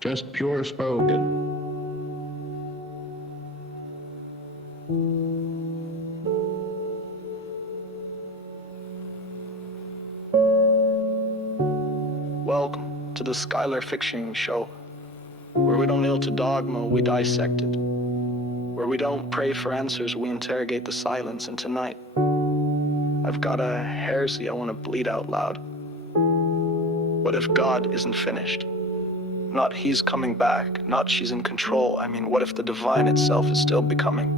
just pure spoken. Welcome to the Skylar Fiction show, where we don't kneel to dogma, we dissect it. Where we don't pray for answers, we interrogate the silence. And tonight, I've got a heresy I want to bleed out loud. What if God isn't finished? Not he's coming back, not she's in control. I mean, what if the divine itself is still becoming?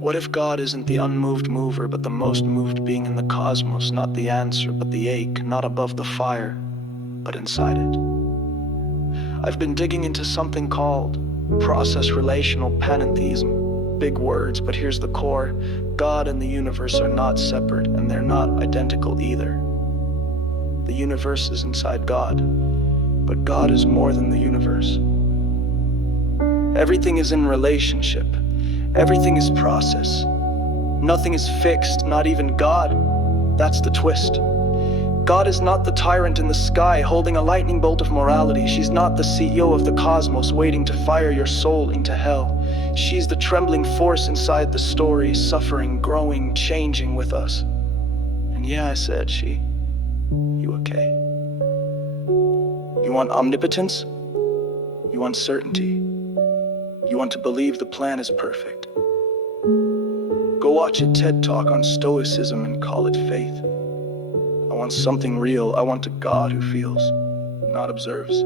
What if God isn't the unmoved mover, but the most moved being in the cosmos? Not the answer, but the ache, not above the fire, but inside it. I've been digging into something called Process-Relational Panentheism. Big words, but here's the core. God and the universe are not separate, and they're not identical either. The universe is inside God, but God is more than the universe. Everything is in relationship. Everything is process. Nothing is fixed, not even God. That's the twist. God is not the tyrant in the sky holding a lightning bolt of morality. She's not the CEO of the cosmos waiting to fire your soul into hell. She's the trembling force inside the story, suffering, growing, changing with us. And yeah, I said she. You okay? You want omnipotence? You want certainty? You want to believe the plan is perfect? Go watch a TED Talk on Stoicism and call it faith. I want something real. I want a God who feels, not observes.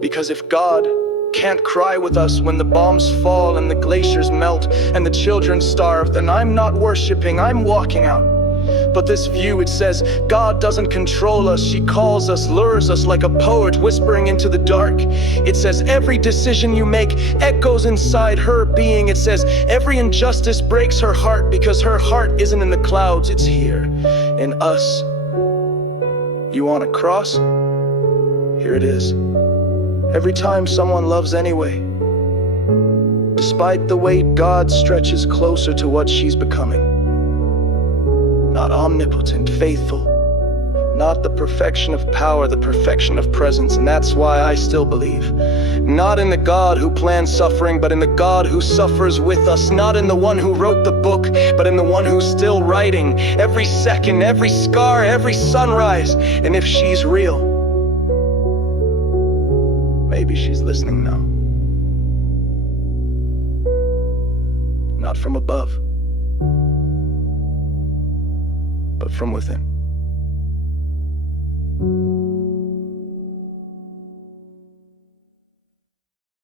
Because if God can't cry with us when the bombs fall and the glaciers melt and the children starve, then I'm not worshiping, I'm walking out. But this view, it says, God doesn't control us, she calls us, lures us like a poet whispering into the dark. It says every decision you make echoes inside her being. It says every injustice breaks her heart because her heart isn't in the clouds, it's here, in us. You want a cross? Here it is. Every time someone loves anyway. Despite the weight, God stretches closer to what she's becoming. Not omnipotent, faithful, not the perfection of power, the perfection of presence. And that's why I still believe, not in the God who plans suffering, but in the God who suffers with us. Not in the one who wrote the book, but in the one who's still writing every second, every scar, every sunrise. And if she's real, maybe she's listening now. Not from above, but from within.